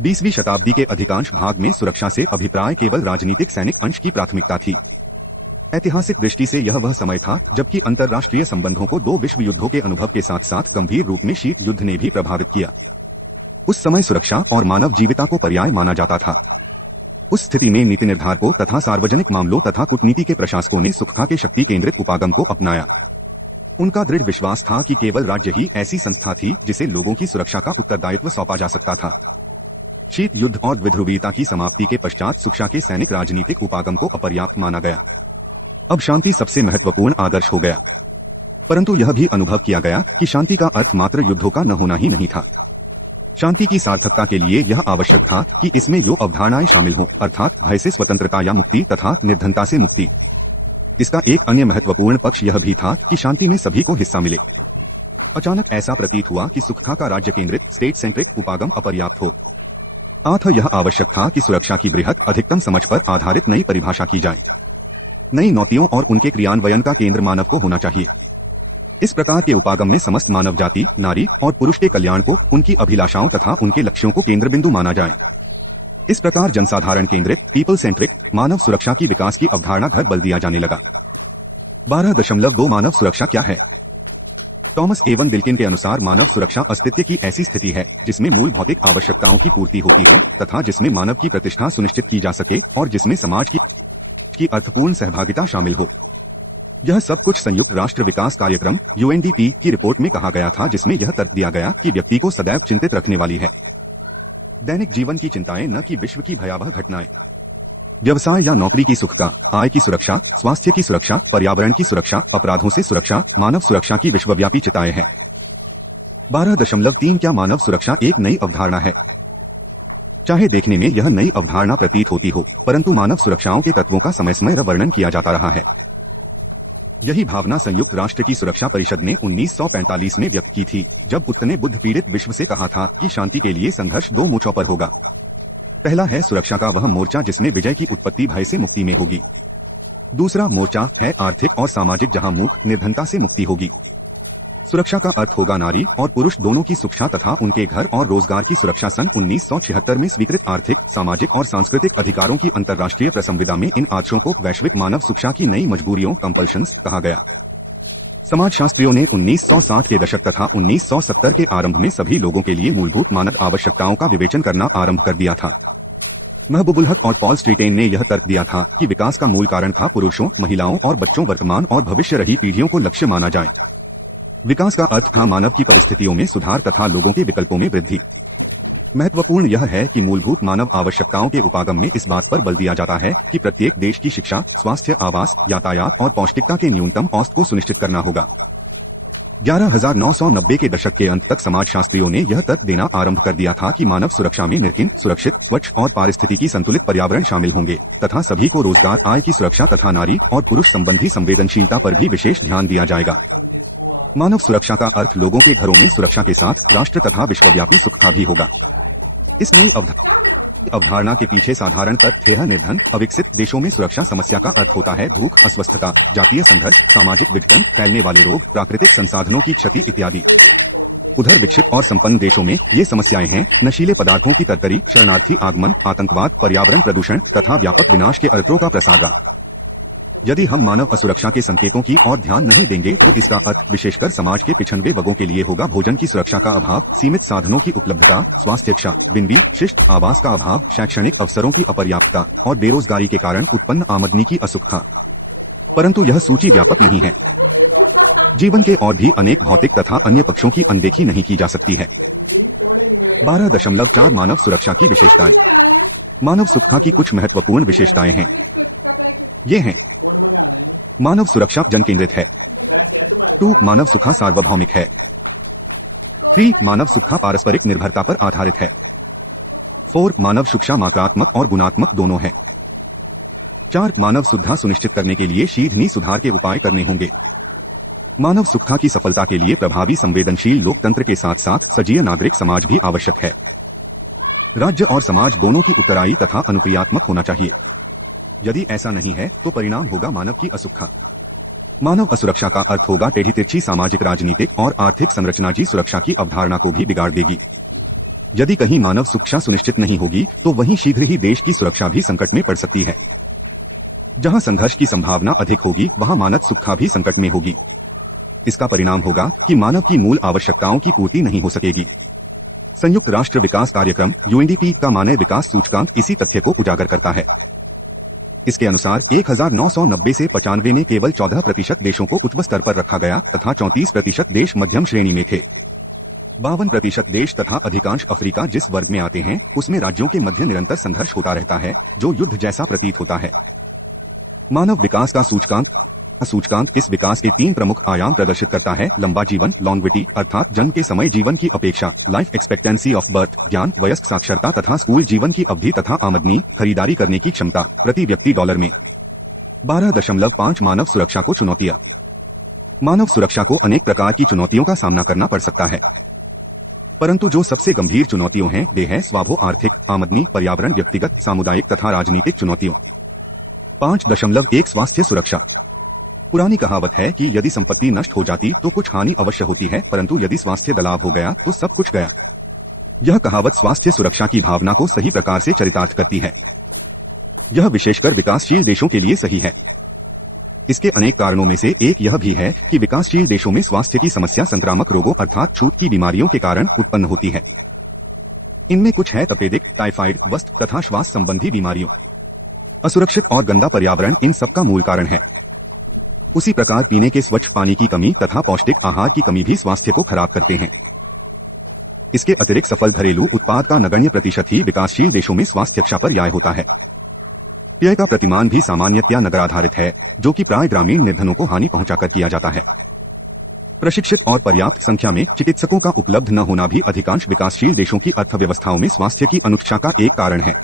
20वीं शताब्दी के अधिकांश भाग में सुरक्षा से अभिप्राय केवल राजनीतिक सैनिक अंश की प्राथमिकता थी। ऐतिहासिक दृष्टि से यह वह समय था जबकि अंतर्राष्ट्रीय संबंधों को दो विश्व युद्धों के अनुभव के साथ साथ गंभीर रूप में शीत युद्ध ने भी प्रभावित किया। उस समय सुरक्षा और मानव जीविता को पर्याय माना जाता था। उस स्थिति में नीति निर्धारकों तथा सार्वजनिक मामलों तथा कूटनीति के प्रशासकों ने सुरक्षा के शक्ति केंद्रित उपागम को अपनाया। उनका दृढ़ विश्वास था कि केवल राज्य ही ऐसी संस्था थी जिसे लोगों की सुरक्षा का उत्तरदायित्व सौंपा जा सकता था। शीत युद्ध और द्विध्रुवीयता की समाप्ति के पश्चात सुरक्षा के सैनिक राजनीतिक उपागम को अपर्याप्त माना गया। अब शांति सबसे महत्वपूर्ण आदर्श हो गया। परंतु यह भी अनुभव किया गया कि शांति का अर्थ मात्र युद्धों का न होना ही नहीं था। शांति की सार्थकता के लिए यह आवश्यक था कि इसमें यो अवधारणाएं शामिल हों, अर्थात भय से स्वतंत्रता या मुक्ति तथा निर्धनता से मुक्ति। इसका एक अन्य महत्वपूर्ण पक्ष यह भी था कि शांति में सभी को हिस्सा मिले। अचानक ऐसा प्रतीत हुआ कि सुरक्षा का राज्य केंद्रित स्टेट सेंट्रिक उपागम अपर्याप्त हो। अतः यह आवश्यक था कि सुरक्षा की बृहत अधिकतम समझ पर आधारित नई परिभाषा की जाए। नई नौतियों और उनके क्रियान्वयन का केंद्र मानव को होना चाहिए। इस प्रकार के उपागम में समस्त मानव जाति, नारी और पुरुष के कल्याण को, उनकी अभिलाषाओं तथा उनके लक्ष्यों को केंद्र बिंदु माना जाए। इस प्रकार जनसाधारण केंद्रित पीपल सेंट्रिक मानव सुरक्षा की विकास की अवधारणा घर बल दिया जाने लगा। 12.2 मानव सुरक्षा क्या है? टॉमस एवन डिल्किन के अनुसार मानव सुरक्षा अस्तित्व की ऐसी स्थिति है जिसमें मूल भौतिक आवश्यकताओं की पूर्ति होती है तथा जिसमें मानव की प्रतिष्ठा सुनिश्चित की जा सके और जिसमें समाज की अर्थपूर्ण सहभागिता शामिल हो। यह सब कुछ संयुक्त राष्ट्र विकास कार्यक्रम UNDP की रिपोर्ट में कहा गया था, जिसमें यह तर्क दिया गया कि व्यक्ति को सदैव चिंतित रखने वाली है दैनिक जीवन की चिंताएं, न कि विश्व की भयावह घटनाएं। व्यवसाय या नौकरी की सुख का, आय की सुरक्षा, स्वास्थ्य की सुरक्षा, पर्यावरण की सुरक्षा, अपराधों से सुरक्षा मानव सुरक्षा की विश्वव्यापी चिंताएं हैं। 12.3 क्या मानव सुरक्षा एक नई अवधारणा है? चाहे देखने में यह नई अवधारणा प्रतीत होती हो, परंतु मानव सुरक्षाओं के तत्वों का समय समय वर्णन किया जाता रहा है। यही भावना संयुक्त राष्ट्र की सुरक्षा परिषद ने 1945 में व्यक्त की थी, जब उसने बुद्ध पीड़ित विश्व से कहा था कि शांति के लिए संघर्ष दो मोर्चों पर होगा। पहला है सुरक्षा का वह मोर्चा जिसमें विजय की उत्पत्ति भय से मुक्ति में होगी। दूसरा मोर्चा है आर्थिक और सामाजिक, जहां मुख निर्धनता से मुक्ति होगी। सुरक्षा का अर्थ होगा नारी और पुरुष दोनों की सुरक्षा तथा उनके घर और रोजगार की सुरक्षा। सन 1976 में स्वीकृत आर्थिक, सामाजिक और सांस्कृतिक अधिकारों की अंतर्राष्ट्रीय प्रसंविदा में इन आदर्शों को वैश्विक मानव सुरक्षा की नई मजबूरियों कंपल्शंस कहा गया। समाजशास्त्रियों ने 1960 के दशक तथा 1970 के आरंभ में सभी लोगों के लिए मूलभूत मानव आवश्यकताओं का विवेचन करना आरंभ कर दिया था। महबूबुल हक और पॉल स्ट्रीटेन ने यह तर्क दिया था कि विकास का मूल कारण था पुरुषों, महिलाओं और बच्चों, वर्तमान और भविष्य रही पीढ़ियों को लक्ष्य माना जाए। विकास का अर्थ था मानव की परिस्थितियों में सुधार तथा लोगों के विकल्पों में वृद्धि। महत्वपूर्ण यह है कि मूलभूत मानव आवश्यकताओं के उपागम में इस बात पर बल दिया जाता है कि प्रत्येक देश की शिक्षा, स्वास्थ्य, आवास, यातायात और पौष्टिकता के न्यूनतम औसत को सुनिश्चित करना होगा। 1990 के दशक के अंत तक समाजशास्त्रियों ने यह तर्क देना आरंभ कर दिया था कि मानव सुरक्षा में निर्किन, सुरक्षित, स्वच्छ और पारिस्थितिकी संतुलित पर्यावरण शामिल होंगे तथा सभी को रोजगार, आय की सुरक्षा तथा नारी और पुरुष संबंधी संवेदनशीलता पर भी विशेष ध्यान दिया जाएगा। मानव सुरक्षा का अर्थ लोगों के घरों में सुरक्षा के साथ राष्ट्र तथा विश्वव्यापी सुख का भी होगा। इस नई अवधारणा के पीछे साधारण तथ्य है निर्धन, अविकसित देशों में सुरक्षा समस्या का अर्थ होता है भूख, अस्वस्थता, जातीय संघर्ष, सामाजिक विघटन, फैलने वाले रोग, प्राकृतिक संसाधनों की क्षति इत्यादि। उधर विकसित और संपन्न देशों में ये समस्याएं हैं नशीले पदार्थों की तस्करी, शरणार्थी आगमन, आतंकवाद, पर्यावरण प्रदूषण तथा व्यापक विनाश के अर्थों का प्रसार। यदि हम मानव असुरक्षा के संकेतों की ओर ध्यान नहीं देंगे तो इसका अर्थ विशेषकर समाज के पिछड़े वर्गों के लिए होगा भोजन की सुरक्षा का अभाव, सीमित साधनों की उपलब्धता, स्वास्थ्य शिक्षा, बिनबी शिष्ट आवास का अभाव, शैक्षणिक अवसरों की अपर्याप्तता और बेरोजगारी के कारण उत्पन्न आमदनी की असुखता। परंतु यह सूची व्यापक नहीं है। जीवन के और भी अनेक भौतिक तथा अन्य पक्षों की अनदेखी नहीं की जा सकती है। 12.4 मानव सुरक्षा की विशेषताएं। मानव सुरक्षा की कुछ महत्वपूर्ण विशेषताएं हैं। ये हैं: मानव सुरक्षा जन केंद्रित है। 2 मानव सुरक्षा सार्वभौमिक है। 3 मानव सुरक्षा पारस्परिक निर्भरता पर आधारित है। 4 मानव सुरक्षा मात्रात्मक और गुणात्मक दोनों है। 4 मानव सुरक्षा सुनिश्चित करने के लिए शीघ्र सुधार के उपाय करने होंगे। मानव सुरक्षा की सफलता के लिए प्रभावी संवेदनशील लोकतंत्र के साथ साथ सजीव नागरिक समाज भी आवश्यक है। राज्य और समाज दोनों की उत्तरदायी तथा अनुक्रियात्मक होना चाहिए। यदि ऐसा नहीं है तो परिणाम होगा मानव की असुरक्षा। मानव असुरक्षा का अर्थ होगा टेढ़ी तिरछी सामाजिक, राजनीतिक और आर्थिक संरचना जी सुरक्षा की अवधारणा को भी बिगाड़ देगी। यदि कहीं मानव सुरक्षा सुनिश्चित नहीं होगी तो वहीं शीघ्र ही देश की सुरक्षा भी संकट में पड़ सकती है। जहां संघर्ष की संभावना अधिक होगी वहां मानव सुरक्षा भी संकट में होगी। इसका परिणाम होगा कि मानव की मूल आवश्यकताओं की पूर्ति नहीं हो सकेगी। संयुक्त राष्ट्र विकास कार्यक्रम यूएनडीपी का मानव विकास सूचकांक इसी तथ्य को उजागर करता है। इसके अनुसार 1990 से 95 में केवल 14% देशों को उच्च स्तर पर रखा गया तथा 34% देश मध्यम श्रेणी में थे। 52% देश तथा अधिकांश अफ्रीका जिस वर्ग में आते हैं उसमें राज्यों के मध्य निरंतर संघर्ष होता रहता है, जो युद्ध जैसा प्रतीत होता है। मानव विकास का सूचकांक इस विकास के 3 प्रमुख आयाम प्रदर्शित करता है: लंबा जीवन लॉन्गेविटी अर्थात जन्म के समय जीवन की अपेक्षा, लाइफ एक्सपेक्टेंसी ऑफ बर्थ ज्ञान वयस्क साक्षरता तथा स्कूल जीवन की अवधि तथा आमदनी खरीदारी करने की क्षमता प्रति व्यक्ति डॉलर में। 12.5 मानव सुरक्षा को चुनौतियां। मानव सुरक्षा को अनेक प्रकार की चुनौतियों का सामना करना पड़ सकता है, परंतु जो सबसे गंभीर चुनौतियों हैं वे हैं स्वाभो आर्थिक, आमदनी, पर्यावरण, व्यक्तिगत, सामुदायिक तथा राजनीतिक चुनौतियों। 5.1 स्वास्थ्य सुरक्षा। पुरानी कहावत है कि यदि संपत्ति नष्ट हो जाती तो कुछ हानि अवश्य होती है, परंतु यदि स्वास्थ्य दलाव हो गया तो सब कुछ गया। यह कहावत स्वास्थ्य सुरक्षा की भावना को सही प्रकार से चरितार्थ करती है। यह विशेषकर विकासशील देशों के लिए सही है। इसके अनेक कारणों में से एक यह भी है कि विकासशील देशों में स्वास्थ्य की समस्या संक्रामक रोगों अर्थात छूत की बीमारियों के कारण उत्पन्न होती है। इनमें कुछ है तपेदिक, टाइफाइड, वस्त तथा श्वास संबंधी बीमारियों। असुरक्षित और गंदा पर्यावरण इन सबका मूल कारण है। उसी प्रकार पीने के स्वच्छ पानी की कमी तथा पौष्टिक आहार की कमी भी स्वास्थ्य को खराब करते हैं। इसके अतिरिक्त सफल घरेलू उत्पाद का नगण्य प्रतिशत ही विकासशील देशों में स्वास्थ्य रक्षा पर व्यय होता है। व्यय का प्रतिमान भी सामान्यतया नगर आधारित है, जो कि प्राय ग्रामीण निर्धनों को हानि पहुंचाकर किया जाता है। प्रशिक्षित और पर्याप्त संख्या में चिकित्सकों का उपलब्ध न होना भी अधिकांश विकासशील देशों की अर्थव्यवस्थाओं में स्वास्थ्य की अनुक्षमता का एक कारण है।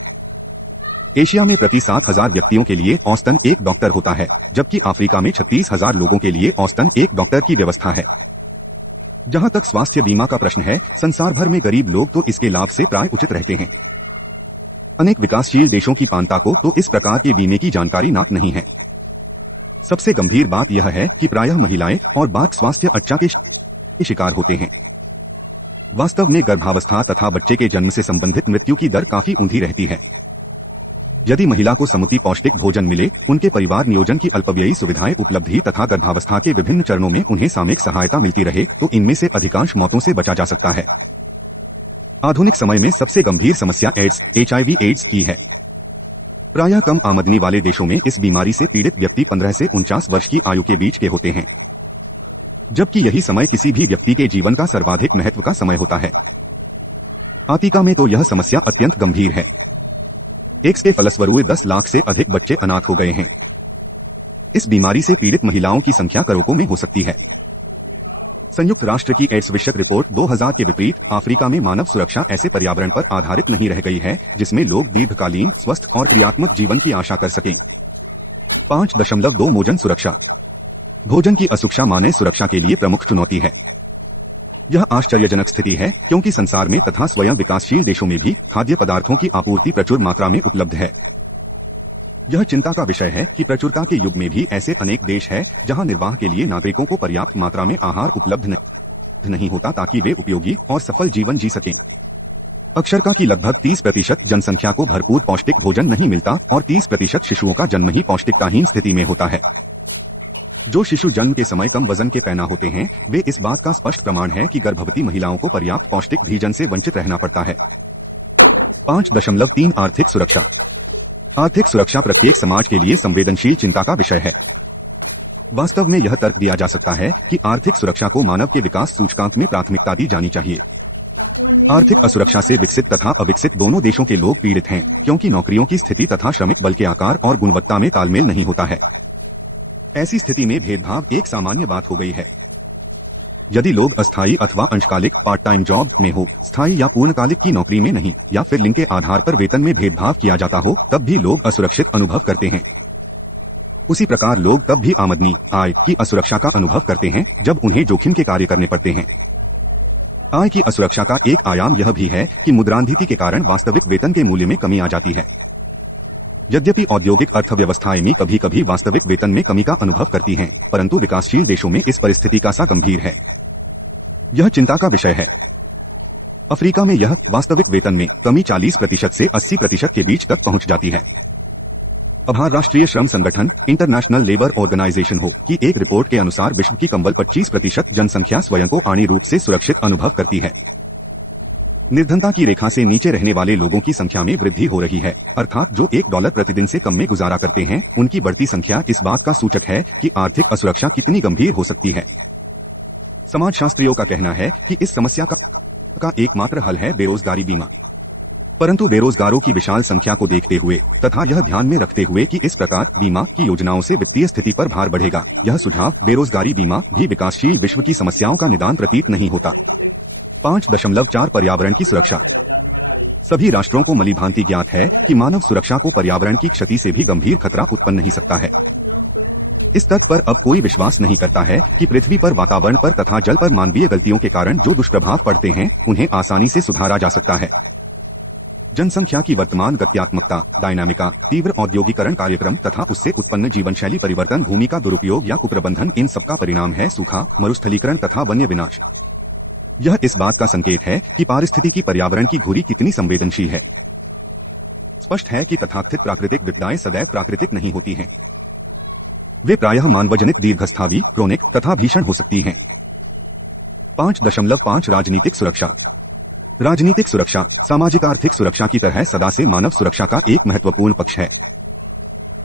एशिया में प्रति 7,000 व्यक्तियों के लिए औसतन 1 डॉक्टर होता है, जबकि अफ्रीका में 36,000 लोगों के लिए औसतन 1 डॉक्टर की व्यवस्था है। जहां तक स्वास्थ्य बीमा का प्रश्न है, संसार भर में गरीब लोग तो इसके लाभ से प्राय उचित रहते हैं। अनेक विकासशील देशों की पांता को तो इस प्रकार के बीमे की जानकारी नाक नहीं है। सबसे गंभीर बात यह है कि प्रायः महिलाएं और बाल स्वास्थ्य अच्छा के शिकार होते हैं। वास्तव में गर्भावस्था तथा बच्चे के जन्म से संबंधित मृत्यु की दर काफी ऊंधी रहती है। यदि महिला को समुचित पौष्टिक भोजन मिले, उनके परिवार नियोजन की अल्पव्ययी सुविधाएं उपलब्ध ही तथा गर्भावस्था के विभिन्न चरणों में उन्हें सामयिक सहायता मिलती रहे तो इनमें से अधिकांश मौतों से बचा जा सकता है। आधुनिक समय में सबसे गंभीर समस्या एड्स HIV एड्स की है। प्रायः कम आमदनी वाले देशों में इस बीमारी से पीड़ित व्यक्ति 15 से 49 वर्ष की आयु के बीच के होते हैं, जबकि यही समय किसी भी व्यक्ति के जीवन का सर्वाधिक महत्व का समय होता है। अफ्रीका में तो यह समस्या अत्यंत गंभीर है। एड्स के फलस्वरूप 10 लाख से अधिक बच्चे अनाथ हो गए हैं। इस बीमारी से पीड़ित महिलाओं की संख्या करोड़ों में हो सकती है। संयुक्त राष्ट्र की एड्स विषयक रिपोर्ट 2000 के विपरीत अफ्रीका में मानव सुरक्षा ऐसे पर्यावरण पर आधारित नहीं रह गई है जिसमें लोग दीर्घकालीन, स्वस्थ और क्रियात्मक जीवन की आशा कर सकें। 5.2 भोजन सुरक्षा। भोजन की असुरक्षा मानव सुरक्षा के लिए प्रमुख चुनौती है। यह आश्चर्यजनक स्थिति है क्योंकि संसार में तथा स्वयं विकासशील देशों में भी खाद्य पदार्थों की आपूर्ति प्रचुर मात्रा में उपलब्ध है। यह चिंता का विषय है कि प्रचुरता के युग में भी ऐसे अनेक देश हैं जहां निर्वाह के लिए नागरिकों को पर्याप्त मात्रा में आहार उपलब्ध नहीं होता ताकि वे उपयोगी और सफल जीवन जी सकें। अक्षरता की लगभग 30% जनसंख्या को भरपूर पौष्टिक भोजन नहीं मिलता और 30% शिशुओं का जन्म ही पौष्टिकताहीन स्थिति में होता है। जो शिशु जन्म के समय कम वजन के पैदा होते हैं वे इस बात का स्पष्ट प्रमाण है कि गर्भवती महिलाओं को पर्याप्त पौष्टिक भोजन से वंचित रहना पड़ता है। 5.3 आर्थिक सुरक्षा। आर्थिक सुरक्षा प्रत्येक समाज के लिए संवेदनशील चिंता का विषय है। वास्तव में यह तर्क दिया जा सकता है कि आर्थिक सुरक्षा को मानव के विकास सूचकांक में प्राथमिकता दी जानी चाहिए। आर्थिक असुरक्षा से विकसित तथा अविकसित दोनों देशों के लोग पीड़ित हैं क्योंकि नौकरियों की स्थिति तथा श्रमिक बल के आकार और गुणवत्ता में तालमेल नहीं होता है। ऐसी स्थिति में भेदभाव एक सामान्य बात हो गई है। यदि लोग अस्थायी अथवा अंशकालिक पार्ट टाइम जॉब में हो, स्थायी या पूर्णकालिक की नौकरी में नहीं, या फिर लिंग के आधार पर वेतन में भेदभाव किया जाता हो, तब भी लोग असुरक्षित अनुभव करते हैं। उसी प्रकार लोग तब भी आमदनी, आय की असुरक्षा का अनुभव करते हैं जब उन्हें जोखिम के कार्य करने पड़ते हैं। आय की असुरक्षा का एक आयाम यह भी है कि मुद्रास्फीति के कारण वास्तविक वेतन के मूल्य में कमी आ जाती है। यद्यपि औद्योगिक अर्थव्यवस्थाएं में कभी कभी वास्तविक वेतन में कमी का अनुभव करती हैं, परंतु विकासशील देशों में इस परिस्थिति का सा गंभीर है। यह चिंता का विषय है। अफ्रीका में यह वास्तविक वेतन में कमी 40% से 80% के बीच तक पहुंच जाती है। अंतर्राष्ट्रीय श्रम संगठन इंटरनेशनल लेबर ऑर्गेनाइजेशन हो की एक रिपोर्ट के अनुसार विश्व की कंबल 25% जनसंख्या स्वयं को आर्थिक रूप से सुरक्षित अनुभव करती है। निर्धनता की रेखा से नीचे रहने वाले लोगों की संख्या में वृद्धि हो रही है, अर्थात जो $1 प्रतिदिन से कम में गुजारा करते हैं उनकी बढ़ती संख्या इस बात का सूचक है कि आर्थिक असुरक्षा कितनी गंभीर हो सकती है। समाजशास्त्रियों का कहना है कि इस समस्या का एकमात्र हल है बेरोजगारी बीमा, परंतु बेरोजगारों की विशाल संख्या को देखते हुए तथा यह ध्यान में रखते हुए कि इस प्रकार बीमा की योजनाओं से वित्तीय स्थिति पर भार बढ़ेगा, यह सुझाव बेरोजगारी बीमा भी विकासशील विश्व की समस्याओं का निदान प्रतीत नहीं होता। 5.4 पर्यावरण की सुरक्षा। सभी राष्ट्रों को मलिभांति ज्ञात है कि मानव सुरक्षा को पर्यावरण की क्षति से भी गंभीर खतरा उत्पन्न नहीं सकता है। इस तथ्य पर अब कोई विश्वास नहीं करता है कि पृथ्वी पर वातावरण पर तथा जल पर मानवीय गलतियों के कारण जो दुष्प्रभाव पड़ते हैं उन्हें आसानी से सुधारा जा सकता है। जनसंख्या की वर्तमान गत्यात्मकता, डायनामिका, तीव्र औद्योगिकरण कार्यक्रम तथा उससे उत्पन्न जीवनशैली परिवर्तन, भूमि का दुरुपयोग या कुप्रबंधन, इन सबका परिणाम है सूखा, मरुस्थलीकरण तथा वन्य विनाश। यह इस बात का संकेत है कि पारिस्थितिकी पर्यावरण की घुरी कितनी संवेदनशील है। स्पष्ट है कि तथाकथित प्राकृतिक विपदाएं सदैव प्राकृतिक नहीं होती हैं। वे प्रायः मानवजनित, दीर्घस्थायी, क्रोनिक तथा भीषण हो सकती हैं। 5.5 राजनीतिक सुरक्षा। राजनीतिक सुरक्षा सामाजिक आर्थिक सुरक्षा की तरह सदा से मानव सुरक्षा का एक महत्वपूर्ण पक्ष है।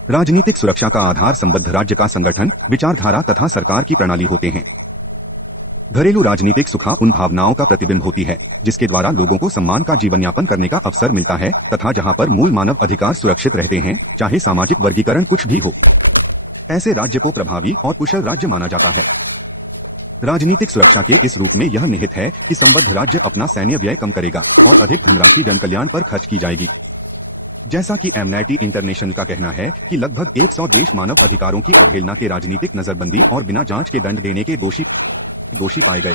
राजनीतिक सुरक्षा का आधार संबद्ध राज्य का संगठन, विचारधारा तथा सरकार की प्रणाली होते हैं। घरेलू राजनीतिक सुरक्षा उन भावनाओं का प्रतिबिंब होती है जिसके द्वारा लोगों को सम्मान का जीवन यापन करने का अवसर मिलता है तथा जहां पर मूल मानव अधिकार सुरक्षित रहते हैं, चाहे सामाजिक वर्गीकरण कुछ भी हो। ऐसे राज्य को प्रभावी और कुशल राज्य माना जाता है। राजनीतिक सुरक्षा के इस रूप में यह निहित है कि संबद्ध राज्य अपना सैन्य व्यय कम करेगा और अधिक धनराशि जनकल्याण पर खर्च की जाएगी। जैसा कि एमनेस्टी इंटरनेशनल का कहना है कि लगभग 100 देश मानव अधिकारों की अवहेलना के, राजनीतिक नजरबंदी और बिना जांच के दंड देने के दोषी पाए गए।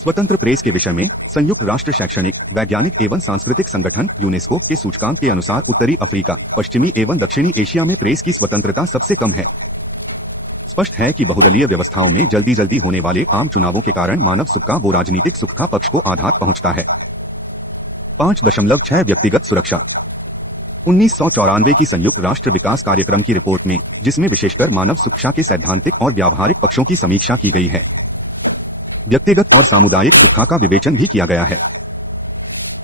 स्वतंत्र प्रेस के विषय में संयुक्त राष्ट्र शैक्षणिक, वैज्ञानिक एवं सांस्कृतिक संगठन यूनेस्को के सूचकांक के अनुसार उत्तरी अफ्रीका, पश्चिमी एवं दक्षिणी एशिया में प्रेस की स्वतंत्रता सबसे कम है। स्पष्ट है कि बहुदलीय व्यवस्थाओं में जल्दी होने वाले आम चुनावों के कारण मानव सुख का वो राजनीतिक सुख का पक्ष को आघात पहुंचता है। 5.6 व्यक्तिगत सुरक्षा। 1994 की संयुक्त राष्ट्र विकास कार्यक्रम की रिपोर्ट में, जिसमें विशेषकर मानव सुरक्षा के सैद्धांतिक और व्यावहारिक पक्षों की समीक्षा की गई है, व्यक्तिगत और सामुदायिक सुरक्षा का विवेचन भी किया गया है।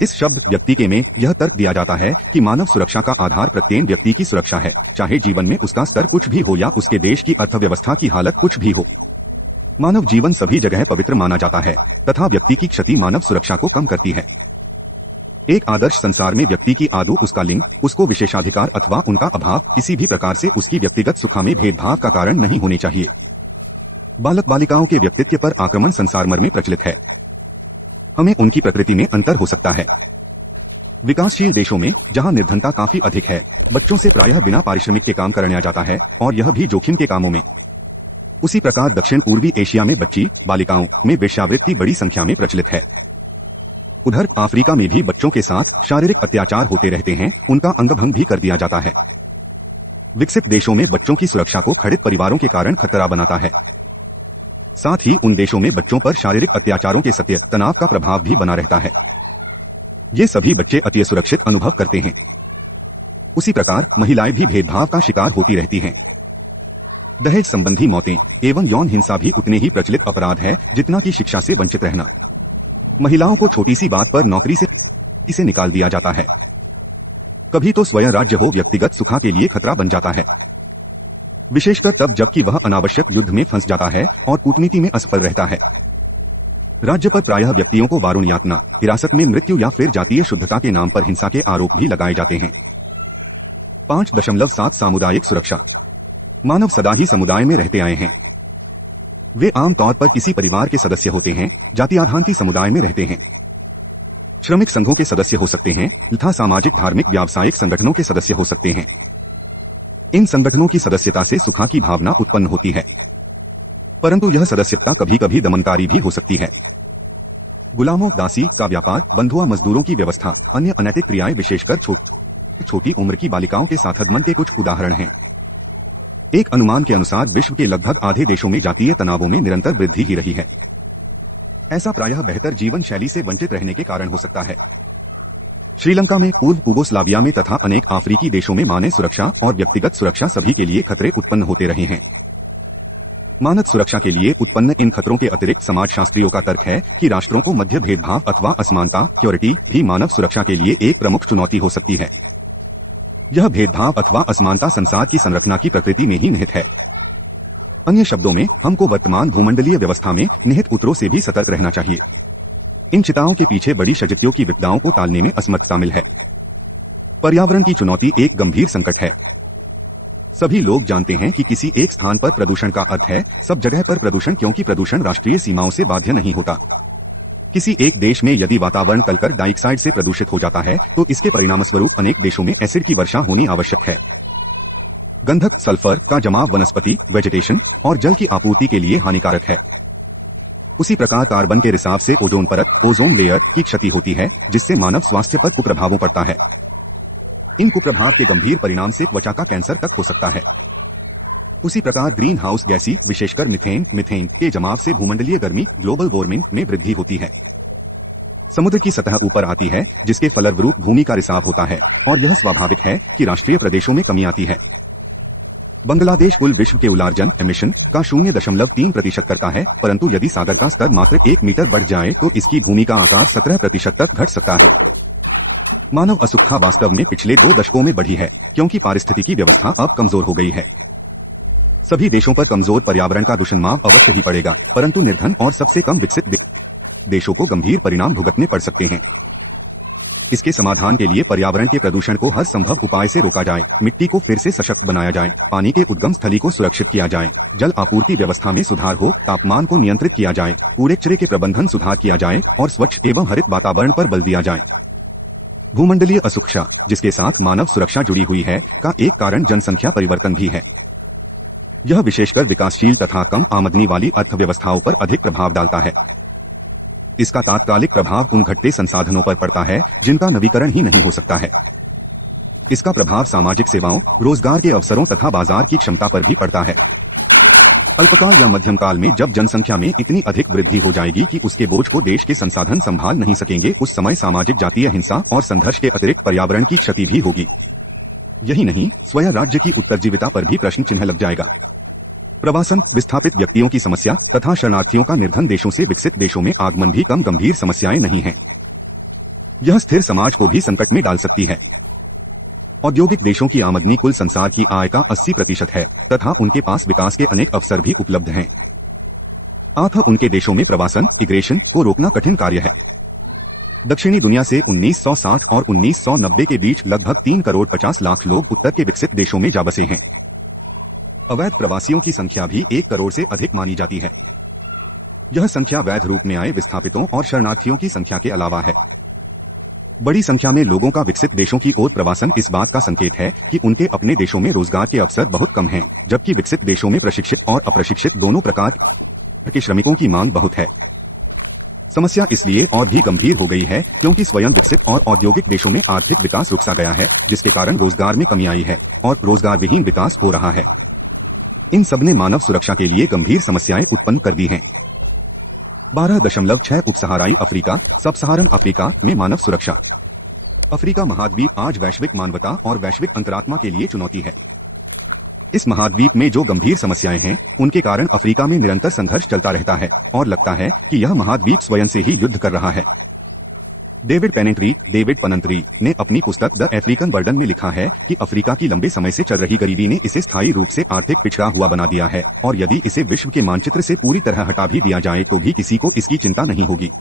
इस शब्द व्यक्ति के में यह तर्क दिया जाता है कि मानव सुरक्षा का आधार प्रत्येक व्यक्ति की सुरक्षा है, चाहे जीवन में उसका स्तर कुछ भी हो या उसके देश की अर्थव्यवस्था की हालत कुछ भी हो। मानव जीवन सभी जगह पवित्र माना जाता है तथा व्यक्ति की क्षति मानव सुरक्षा को कम करती है। एक आदर्श संसार में व्यक्ति की आयु, उसका लिंग, उसको विशेषाधिकार अथवा उनका अभाव किसी भी प्रकार से उसकी व्यक्तिगत सुख में भेदभाव का कारण नहीं होने चाहिए। बालक बालिकाओं के व्यक्तित्व पर आक्रमण संसार भर में प्रचलित है। हमें उनकी प्रकृति में अंतर हो सकता है। विकासशील देशों में जहां निर्धनता काफी अधिक है, बच्चों से प्रायः बिना पारिश्रमिक के काम कराया जाता है और यह भी जोखिम के कामों में। उसी प्रकार दक्षिण पूर्वी एशिया में बच्ची बालिकाओं में वेश्यावृत्ति बड़ी संख्या में प्रचलित है। उधर अफ्रीका में भी बच्चों के साथ शारीरिक अत्याचार होते रहते हैं, उनका अंगभंग भी कर दिया जाता है। विकसित देशों में बच्चों की सुरक्षा को खड़ित परिवारों के कारण खतरा बनाता है। साथ ही उन देशों में बच्चों पर शारीरिक अत्याचारों के सत्य तनाव का प्रभाव भी बना रहता है। ये सभी बच्चे अति सुरक्षित अनुभव करते हैं। उसी प्रकार महिलाएं भी भेदभाव का शिकार होती रहती हैं। दहेज संबंधी मौतें एवं यौन हिंसा भी उतने ही प्रचलित अपराध है जितना कि शिक्षा से वंचित रहना। महिलाओं को छोटी सी बात पर नौकरी से निकाल दिया जाता है। कभी तो स्वयं राज्य हो व्यक्तिगत सुख के लिए खतरा बन जाता है, विशेषकर तब जबकि वह अनावश्यक युद्ध में फंस जाता है और कूटनीति में असफल रहता है। राज्य पर प्रायः व्यक्तियों को वारुण यातना, हिरासत में मृत्यु या फिर जातीय शुद्धता के नाम पर हिंसा के आरोप भी लगाए जाते हैं। 5.7 सामुदायिक सुरक्षा। मानव सदा ही समुदाय में रहते आए हैं। वे आमतौर पर किसी परिवार के सदस्य होते हैं, जाति आधारित समुदाय में रहते हैं। श्रमिक संघों के सदस्य हो सकते हैं तथा सामाजिक, धार्मिक, व्यावसायिक संगठनों के सदस्य हो सकते हैं। इन संगठनों की सदस्यता से सुख की भावना उत्पन्न होती है, परंतु यह सदस्यता कभी कभी दमनकारी भी हो सकती है। गुलामों, दासी का व्यापार, बंधुआ मजदूरों की व्यवस्था, अन्य अनैतिक क्रियाएं विशेषकर छोटी उम्र की बालिकाओं के साथ दमन के कुछ उदाहरण हैं। एक अनुमान के अनुसार विश्व के लगभग आधे देशों में जातीय तनावों में निरंतर वृद्धि ही रही है। ऐसा प्रायः बेहतर जीवन शैली से वंचित रहने के कारण हो सकता है। श्रीलंका में, पूर्व यूगोस्लाविया में तथा अनेक अफ्रीकी देशों में मानव सुरक्षा और व्यक्तिगत सुरक्षा सभी के लिए खतरे उत्पन्न होते रहे हैं। मानव सुरक्षा के लिए उत्पन्न इन खतरों के अतिरिक्त समाजशास्त्रियों का तर्क है कि राष्ट्रों को मध्य भेदभाव अथवा असमानता क्योरिटी भी मानव सुरक्षा के लिए एक प्रमुख चुनौती हो सकती है। यह भेदभाव अथवा असमानता संसार की संरचना की प्रकृति में ही निहित है। अन्य शब्दों में, हमको वर्तमान भूमंडलीय व्यवस्था में निहित उतरों से भी सतर्क रहना चाहिए। इन चिताओं के पीछे बड़ी शक्तियों की विपदाओं को टालने में असमर्थता मिल है। पर्यावरण की चुनौती एक गंभीर संकट है। सभी लोग जानते हैं कि किसी एक स्थान पर प्रदूषण का अर्थ है सब जगह पर प्रदूषण, क्योंकि प्रदूषण राष्ट्रीय सीमाओं से बाध्य नहीं होता। किसी एक देश में यदि वातावरण कलकर डाइऑक्साइड से प्रदूषित हो जाता है तो इसके परिणामस्वरूप अनेक देशों में एसिड की वर्षा होनी आवश्यक है। गंधक सल्फर का जमाव वनस्पति, वेजिटेशन और जल की आपूर्ति के लिए हानिकारक है। उसी प्रकार कार्बन के रिसाव से ओजोन परत, ओजोन लेयर की क्षति होती है, जिससे मानव स्वास्थ्य पर कुप्रभावों पड़ता है। इन कुप्रभाव के गंभीर परिणाम से त्वचा का कैंसर तक हो सकता है। उसी प्रकार ग्रीन हाउस गैसी, विशेषकर मिथेन के जमाव से भूमंडलीय गर्मी, ग्लोबल वार्मिंग में वृद्धि होती है। समुद्र की सतह ऊपर आती है, जिसके फलस्वरूप भूमि का रिसाव होता है, और यह स्वाभाविक है कि राष्ट्रीय प्रदेशों में कमी आती है। बांग्लादेश कुल विश्व के उलार्जन एमिशन का 0.3% करता है, परंतु यदि सागर का स्तर मात्र 1 मीटर बढ़ जाए तो इसकी भूमि का आकार 17% तक घट सकता है। मानव असुरक्षा वास्तव में पिछले 2 दशकों में बढ़ी है, क्योंकि पारिस्थितिकी व्यवस्था अब कमजोर हो गई है। सभी देशों पर कमजोर पर्यावरण का दुष्प्रभाव अवश्य ही पड़ेगा, परंतु निर्धन और सबसे कम विकसित देशों को गंभीर परिणाम भुगतने पड़ सकते हैं। इसके समाधान के लिए पर्यावरण के प्रदूषण को हर संभव उपाय से रोका जाए, मिट्टी को फिर से सशक्त बनाया जाए, पानी के उद्गम स्थली को सुरक्षित किया जाए, जल आपूर्ति व्यवस्था में सुधार हो, तापमान को नियंत्रित किया जाए, कूड़े कचरे के प्रबंधन सुधार किया जाए और स्वच्छ एवं हरित वातावरण पर बल दिया जाए। भूमंडलीय असुरक्षा, जिसके साथ मानव सुरक्षा जुड़ी हुई है, का एक कारण जनसंख्या परिवर्तन भी है। यह विशेषकर विकासशील तथा कम आमदनी वाली अर्थव्यवस्थाओं पर अधिक प्रभाव डालता है। इसका तात्कालिक प्रभाव उन घटते संसाधनों पर पड़ता है जिनका नवीकरण ही नहीं हो सकता है। इसका प्रभाव सामाजिक सेवाओं, रोजगार के अवसरों तथा बाजार की क्षमता पर भी पड़ता है। अल्पकाल या मध्यम काल में जब जनसंख्या में इतनी अधिक वृद्धि हो जाएगी कि उसके बोझ को देश के संसाधन संभाल नहीं सकेंगे, उस समय सामाजिक जातीय हिंसा और संघर्ष के अतिरिक्त पर्यावरण की क्षति भी होगी। यही नहीं, स्वयं राज्य की उत्तरजीविता पर भी प्रश्न चिन्ह लग जाएगा। प्रवासन, विस्थापित व्यक्तियों की समस्या तथा शरणार्थियों का निर्धन देशों से विकसित देशों में आगमन भी कम गंभीर समस्याएं नहीं हैं। यह स्थिर समाज को भी संकट में डाल सकती है। औद्योगिक देशों की आमदनी कुल संसार की आय का 80% है तथा उनके पास विकास के अनेक अवसर भी उपलब्ध हैं। अतः उनके देशों में प्रवासन इग्रेशन को रोकना कठिन कार्य है। दक्षिणी दुनिया से 1960 और 1990 के बीच लगभग 3,50,00,000 लोग उत्तर के विकसित देशों में जा बसे हैं। अवैध प्रवासियों की संख्या भी 1 करोड़ से अधिक मानी जाती है। यह संख्या वैध रूप में आए विस्थापितों और शरणार्थियों की संख्या के अलावा है। बड़ी संख्या में लोगों का विकसित देशों की ओर प्रवासन इस बात का संकेत है कि उनके अपने देशों में रोजगार के अवसर बहुत कम हैं, जबकि विकसित देशों में प्रशिक्षित और अप्रशिक्षित दोनों प्रकार के श्रमिकों की मांग बहुत है। समस्या इसलिए और भी गंभीर हो गई है क्योंकि स्वयं विकसित और औद्योगिक देशों में आर्थिक विकास रुक सा गया है, जिसके कारण रोजगार में कमी आई है और रोजगार विहीन विकास हो रहा है। इन सब ने मानव सुरक्षा के लिए गंभीर समस्याएं उत्पन्न कर दी हैं। 12.6 उपसहाराई अफ्रीका, सब सहारन अफ्रीका में मानव सुरक्षा। अफ्रीका महाद्वीप आज वैश्विक मानवता और वैश्विक अंतरात्मा के लिए चुनौती है। इस महाद्वीप में जो गंभीर समस्याएं हैं, उनके कारण अफ्रीका में निरंतर संघर्ष चलता रहता है और लगता है कि यह महाद्वीप स्वयं से ही युद्ध कर रहा है। डेविड पेनेंट्री ने अपनी पुस्तक द अफ्रीकन बर्डन में लिखा है कि अफ्रीका की लंबे समय से चल रही गरीबी ने इसे स्थायी रूप से आर्थिक पिछड़ा हुआ बना दिया है और यदि इसे विश्व के मानचित्र से पूरी तरह हटा भी दिया जाए तो भी किसी को इसकी चिंता नहीं होगी।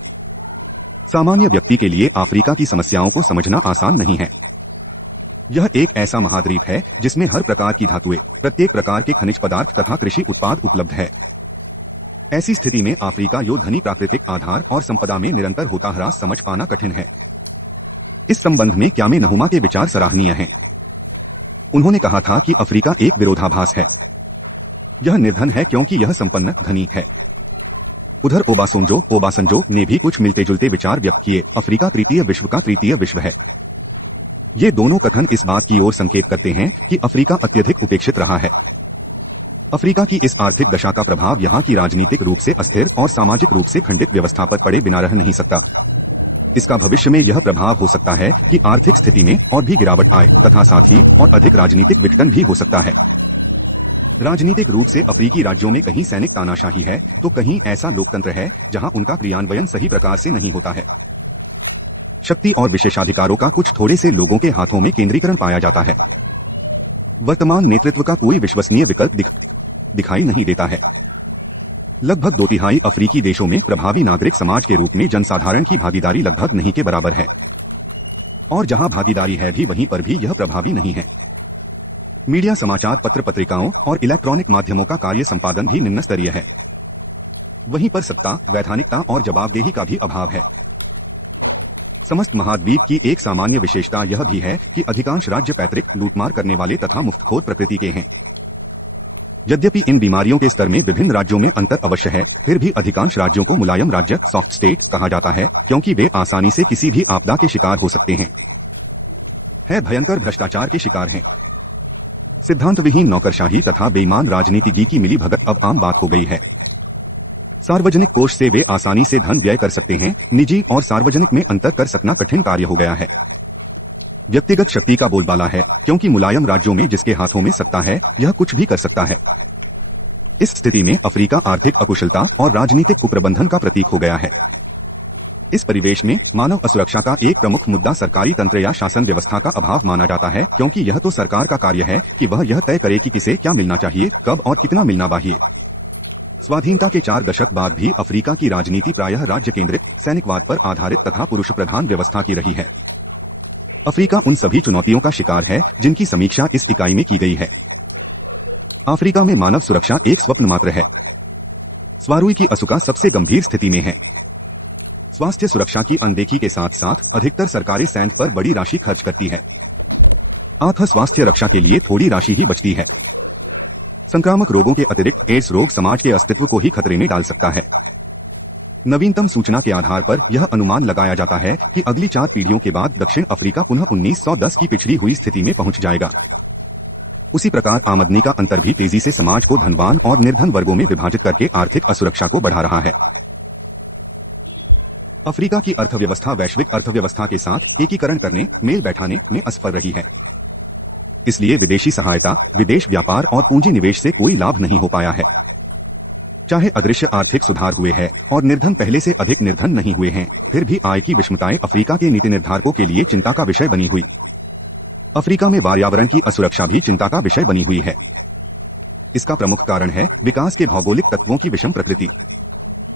सामान्य व्यक्ति के लिए अफ्रीका की समस्याओं को समझना आसान नहीं है। यह एक ऐसा महाद्वीप है जिसमें हर प्रकार की धातुएं, प्रत्येक प्रकार के खनिज पदार्थ तथा कृषि उत्पाद उपलब्ध है। ऐसी स्थिति में अफ्रीका यो धनी प्राकृतिक आधार और संपदा में निरंतर होता ह्रास समझ पाना कठिन है। इस संबंध में क्यामे नहुमा के विचार सराहनीय हैं। उन्होंने कहा था कि अफ्रीका एक विरोधाभास है। यह निर्धन है क्योंकि यह संपन्न धनी है। उधर ओबासंजो ने भी कुछ मिलते जुलते विचार व्यक्त किए। अफ्रीका तृतीय विश्व का तृतीय विश्व है। ये दोनों कथन इस बात की ओर संकेत करते हैं कि अफ्रीका अत्यधिक उपेक्षित रहा है। अफ्रीका की इस आर्थिक दशा का प्रभाव यहाँ की राजनीतिक रूप से अस्थिर और सामाजिक रूप से खंडित व्यवस्था पर पड़े बिना रह नहीं सकता। इसका भविष्य में यह प्रभाव हो सकता है कि आर्थिक स्थिति में और भी गिरावट आए तथा साथ ही और अधिक राजनीतिक विघटन भी हो सकता है। राजनीतिक रूप से अफ्रीकी राज्यों में कहीं सैनिक तानाशाही है तो कहीं ऐसा लोकतंत्र है जहां उनका क्रियान्वयन सही प्रकार से नहीं होता है। शक्ति और विशेषाधिकारों का कुछ थोड़े से लोगों के हाथों में केंद्रीकरण पाया जाता है। वर्तमान नेतृत्व का कोई विश्वसनीय विकल्प दिखाई नहीं देता है। लगभग 2/3 अफ्रीकी देशों में प्रभावी नागरिक समाज के रूप में जनसाधारण की भागीदारी लगभग नहीं के बराबर है, और जहां भागीदारी है भी वहीं पर भी यह प्रभावी नहीं है। मीडिया, समाचार पत्र पत्रिकाओं और इलेक्ट्रॉनिक माध्यमों का कार्य संपादन भी निम्न स्तरीय है। वहीं पर सत्ता, वैधानिकता और जवाबदेही का भी अभाव है। समस्त महाद्वीप की एक सामान्य विशेषता यह भी है कि अधिकांश राज्य पैतृक, लूटमार करने वाले तथा मुफ्तखोर प्रकृति के हैं। यद्यपि इन बीमारियों के स्तर में विभिन्न राज्यों में अंतर अवश्य है, फिर भी अधिकांश राज्यों को मुलायम राज्य, सॉफ्ट स्टेट कहा जाता है, क्योंकि वे आसानी से किसी भी आपदा के शिकार हो सकते हैं। भयंकर भ्रष्टाचार के शिकार हैं। सिद्धांत विहीन नौकरशाही तथा बेईमान राजनीतिज्ञ की मिली भगत अब आम बात हो गई है। सार्वजनिक कोष से वे आसानी से धन व्यय कर सकते हैं, निजी और सार्वजनिक में अंतर कर सकना कठिन कार्य हो गया है। व्यक्तिगत शक्ति का बोलबाला है, क्योंकि मुलायम राज्यों में जिसके हाथों में सत्ता है यह कुछ भी कर सकता है। इस स्थिति में अफ्रीका आर्थिक अकुशलता और राजनीतिक कुप्रबंधन का प्रतीक हो गया है। इस परिवेश में मानव असुरक्षा का एक प्रमुख मुद्दा सरकारी तंत्र या शासन व्यवस्था का अभाव माना जाता है, क्योंकि यह तो सरकार का कार्य है कि वह यह तय करे कि किसे क्या मिलना चाहिए, कब और कितना मिलना चाहिए। स्वाधीनता के 4 दशक बाद भी अफ्रीका की राजनीति प्रायः राज्य केंद्रित, सैनिकवाद पर आधारित तथा पुरुष प्रधान व्यवस्था की रही है। अफ्रीका उन सभी चुनौतियों का शिकार है जिनकी समीक्षा इस इकाई में की गई है। अफ्रीका में मानव सुरक्षा एक स्वप्न मात्र है। स्वारूई की असुका सबसे गंभीर स्थिति में है। स्वास्थ्य सुरक्षा की अनदेखी के साथ साथ अधिकतर सरकारें सैन्य पर बड़ी राशि खर्च करती है। आत्म स्वास्थ्य रक्षा के लिए थोड़ी राशि ही बचती है। संक्रामक रोगों के अतिरिक्त एड्स रोग समाज के अस्तित्व को ही खतरे में डाल सकता है। नवीनतम सूचना के आधार पर यह अनुमान लगाया जाता है कि अगली 4 पीढ़ियों के बाद दक्षिण अफ्रीका पुनः 1910 की पिछड़ी हुई स्थिति में पहुंच जाएगा। उसी प्रकार आमदनी का अंतर भी तेजी से समाज को धनवान और निर्धन वर्गों में विभाजित करके आर्थिक असुरक्षा को बढ़ा रहा है। अफ्रीका की अर्थव्यवस्था वैश्विक अर्थव्यवस्था के साथ एकीकरण करने, मेल बैठाने में असफल रही है। इसलिए विदेशी सहायता, विदेश व्यापार और पूंजी निवेश से कोई लाभ नहीं हो पाया है। चाहे अदृश्य आर्थिक सुधार हुए हैं और निर्धन पहले से अधिक निर्धन नहीं हुए हैं, फिर भी आय की विषमताएं अफ्रीका के नीति निर्धारकों के लिए चिंता का विषय बनी हुई। अफ्रीका में पर्यावरण की असुरक्षा भी चिंता का विषय बनी हुई है। इसका प्रमुख कारण है विकास के भौगोलिक तत्वों की विषम प्रकृति।